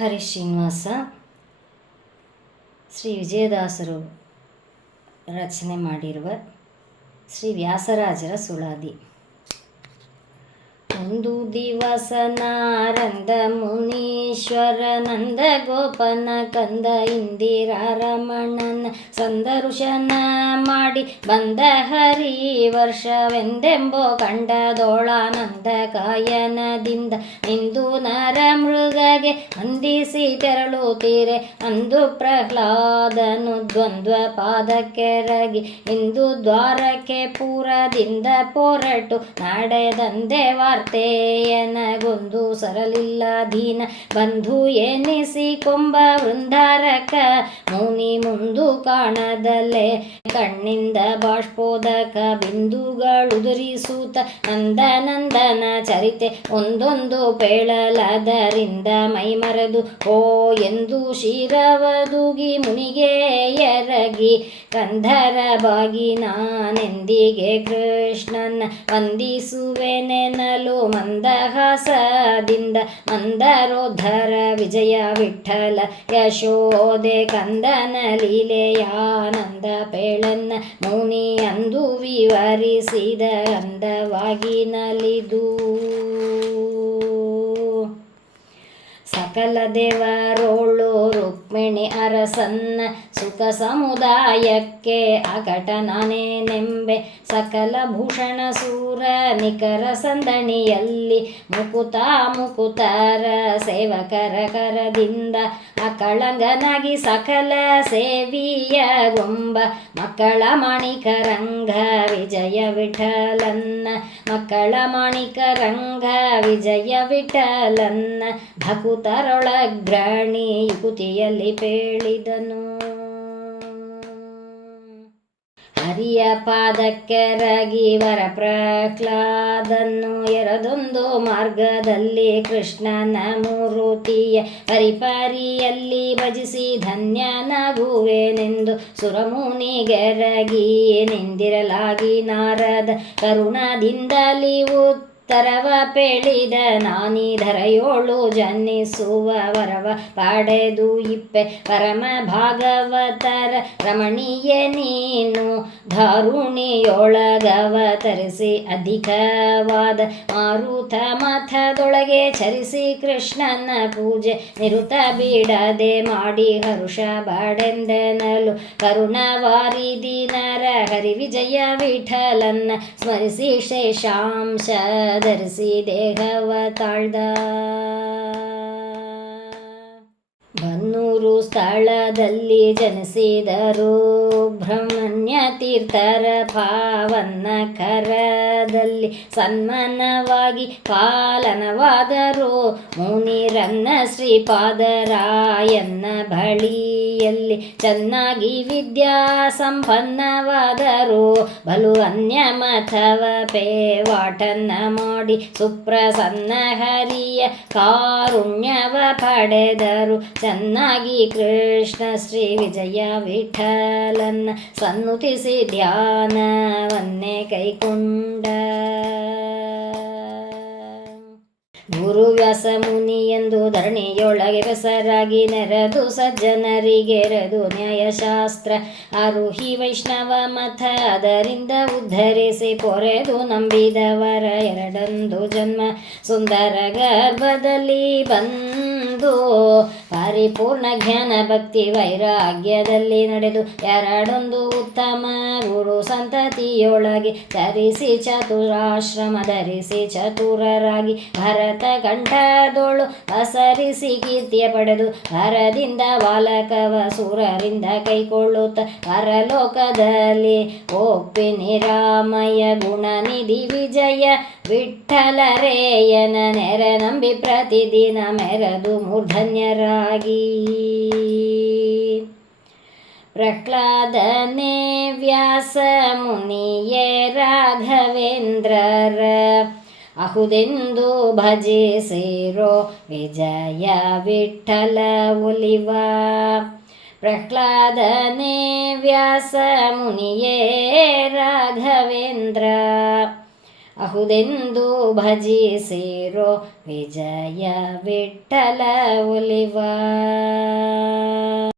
ಹರಿಶ್ರೀನಿವಾಸ ಶ್ರೀ ವಿಜಯದಾಸರು ರಚನೆ ಮಾಡಿರುವ ಶ್ರೀ ವ್ಯಾಸರಾಜರ ಸುಳಾದಿ. ಒಂದು ದಿವಸ ನಾರಂದ ಮುನೀಶ್ವರ ನಂದ ಗೋಪನ ಕಂದ ಇಂದಿರಾರಮಣನ ಸಂದರ್ಶನ ಮಾಡಿ ಬಂದ ಹರಿ ವರ್ಷವೆಂದೆಂಬೋ ಕಂಡದೋಳಾನಂದ ಕಾಯನದಿಂದ ಇಂದು ನರ ಮೃಗಗೆ ವಂದಿಸಿ ತೆರಳುತ್ತೀರೆ ಅಂದು ಪ್ರಹ್ಲಾದನು ದ್ವಂದ್ವ ಪಾದಕ್ಕೆರಗಿ ಇಂದು ದ್ವಾರಕ್ಕೆ ಪೂರದಿಂದ ಪೊರಟು ನಡೆದಂದೆ ವಾರ್ತೆಯನಗೊಂದು ಸರಲಿಲ್ಲ ದೀನ ಬಂಧು ಎನಿಸಿ ಕೊಂಬ ವೃಂದಾರಕ ಮುನಿ ಮುಂದು ಕಾಣದಲ್ಲೇ ಕಣ್ಣಿಂದ ಬಾಷ್ಪೋದಕ ಬಿಂದುಗಳುದುರಿಸೂತ ನಂದನಂದನ ಚರಿತೆ ಒಂದೊಂದು ಪೇಳಲದರಿಂದ ಮೈಮರೆದು ಓ ಎಂದು ಶಿರವದುಗಿ ಮುನಿಗೆ ಎರಗಿ ಕಂಧರ ಬಾಗಿ ನಾನೆಂದಿಗೆ ಕೃಷ್ಣನ ವಂದಿಸುವೆನೆನಲು ಮಂದಹಾಸದಿಂದ ಮಂದರೋದ್ಧರ ವಿಜಯ ವಿಠಲ ಯಶೋದೆ ಕಂದನ ಲೀಲೆಯಾನಂದ ಪೇಳನ್ನ ಮುನಿ ಅಂದು ವಿವರಿಸಿದ ಅಂದವಾಗಿ ನಲಿದು ಸಕಲ ದೇವರೋಳು ರುಕ್ಮಿಣಿ ಅರಸನ್ನ ಸುಖ ಸಮುದಾಯಕ್ಕೆ ಅಕಟ ನಾನೇನೆಂಬೆ ಸಕಲ ಭೂಷಣ ಸೂರ ನಿಕರ ಸಂದಣಿಯಲ್ಲಿ ಮುಕುತರ ಸೇವಕರ ಕರದಿಂದ ಅಕಳಂಗನಾಗಿ ಸಕಲ ಸೇವಿಯ ಗೊಂಬ ಮಕ್ಕಳ ಮಾಣಿಕರಂಗ ವಿಜಯ ವಿಠಲನ್ನ ಮಕ್ಕಳ ಮಾಣಿಕರಂಗ ವಿಜಯ ವಿಠಲನ್ನ ಭಕುತರೊಳಗ್ರಾಣಿ ಯುಕುತಿಯಲ್ಲಿ ಪೇಳಿದನು. ಹರಿಯ ಪಾದಕ್ಕೆರಗಿ ವರ ಪ್ರಹ್ಲಾದನ್ನು ಎರದೊಂದು ಮಾರ್ಗದಲ್ಲಿ ಕೃಷ್ಣನ ಮೂರುತಿಯ ಪರಿಪಾರಿಯಲ್ಲಿ ಭಜಿಸಿ ಧನ್ಯನಾಗುವೆನೆಂದು ಸುರಮುನಿಗೆರಗಿ ನಿಂದಿರಲಾಗಿ ನಾರದ ಕರುಣದಿಂದಲಿ ಉತ್ತರವ ಪೇಳಿದ ನಾನಿಧರೆಯೋಳು ಜನಿಸುವ ವರವ ಪಡೆದು ಇಪ್ಪೆ ಪರಮ ಭಾಗವತರ ರಮಣೀಯ ನೀನು ಧಾರುಣಿಯೊಳಗವತರಿಸಿ ಅಧಿಕವಾದ ಮಾರುತ ಮಥದೊಳಗೆ ಚರಿಸಿ ಕೃಷ್ಣನ ಪೂಜೆ ನಿರುತ ಬಿಡದೆ ಮಾಡಿ ಹರುಷ ಬಾಡೆಂದೆನಲು ಕರುಣವಾರಿದಿ ನರ ಹರಿ ವಿಜಯ ವಿಠಲನ್ನ ಸ್ಮರಿಸಿ ಶೇಷಾಂಶ ಧರಿಸಿ ದೇಹವ ತಾಳ್ದ. ಬನ್ನೂರು ಸ್ಥಳದಲ್ಲಿ ಜನಿಸಿದರು ಬ್ರಹ್ಮಣ್ಯ ತೀರ್ಥರ ಪಾವನ ಕರದಲ್ಲಿ ಸನ್ಮಾನವಾಗಿ ಪಾಲನವಾದರು ಮುನಿರನ್ನ ಶ್ರೀಪಾದರಾಯನ್ನ ಬಳಿಯಲ್ಲಿ ಚೆನ್ನಾಗಿ ವಿದ್ಯಾ ಸಂಪನ್ನವಾದರು ಬಲು ಅನ್ಯ ಮಥವ ಪೇವಾಟನ್ನ ಮಾಡಿ ಸುಪ್ರಸನ್ನ ಹರಿಯ ಕಾರುಣ್ಯವ ಪಡೆದರು ಚೆನ್ನಾಗಿ ಕೃಷ್ಣ ಶ್ರೀ ವಿಜಯ ವಿಠಲನ್ನ ಸನ್ನುತಿಸಿ ಧ್ಯಾನವನ್ನೇ ಕೈಕೊಂಡ. ಗುರು ವ್ಯಾಸ ಮುನಿ ಎಂದು ಧರಣಿಯೊಳಗೆ ಹೆಸರಾಗಿ ನೆರೆದು ಸಜ್ಜನರಿಗೆರೆದು ನ್ಯಾಯಶಾಸ್ತ್ರ ಆರುಹಿ ವೈಷ್ಣವ ಮತ ಅದರಿಂದ ಉದ್ಧರಿಸಿ ಪೊರೆದು ನಂಬಿದವರ ಎರಡೊಂದು ಜನ್ಮ ಸುಂದರ ಗರ್ಭದಲ್ಲಿ ಬಂದು ಪರಿಪೂರ್ಣ ಜ್ಞಾನ ಭಕ್ತಿ ವೈರಾಗ್ಯದಲ್ಲಿ ನಡೆದು ಎರಡೊಂದು ಉತ್ತಮ ಗುರು ಸಂತತಿಯೊಳಗೆ ಧರಿಸಿ ಚತುರಾಶ್ರಮ ಧರಿಸಿ ಚತುರರಾಗಿ ಭರತ ಕಂಠದೋಳು ಪಸರಿಸಿ ಕೀರ್ತಿಯ ಪಡೆದು ಭರದಿಂದ ಬಾಲಕವ ಸೂರರಿಂದ ಕೈಕೊಳ್ಳುತ್ತ ಪರಲೋಕದಲ್ಲಿ ಒಪ್ಪಿ ನಿರಾಮಯ ಗುಣನಿಧಿ ವಿಜಯ ವಿಠಲರೇಯನ ನೆರೆ ನಂಬಿ ಪ್ರತಿದಿನ ಮೆರೆದು ಮೂರ್ಧನ್ಯರಾಗಿ ಪ್ರಹ್ಲಾದನೇ ವ್ಯಾಸ ಮುನಿಯೇ ರಾಘವೇಂದ್ರರ ಅಹುದೆಂದು ಭಜಿಸಿರೋ ವಿಜಯ ವಿಠಲ ಒಲಿವ ಪ್ರಹ್ಲಾದನೇ ವ್ಯಾಸ ಮುನಿಯೇ ರಾಘವೇಂದ್ರ ಅಹುದೆಂದು ಭಜಿಸಿರೋ ವಿಜಯ ವಿಠಲ ಒಲಿವ.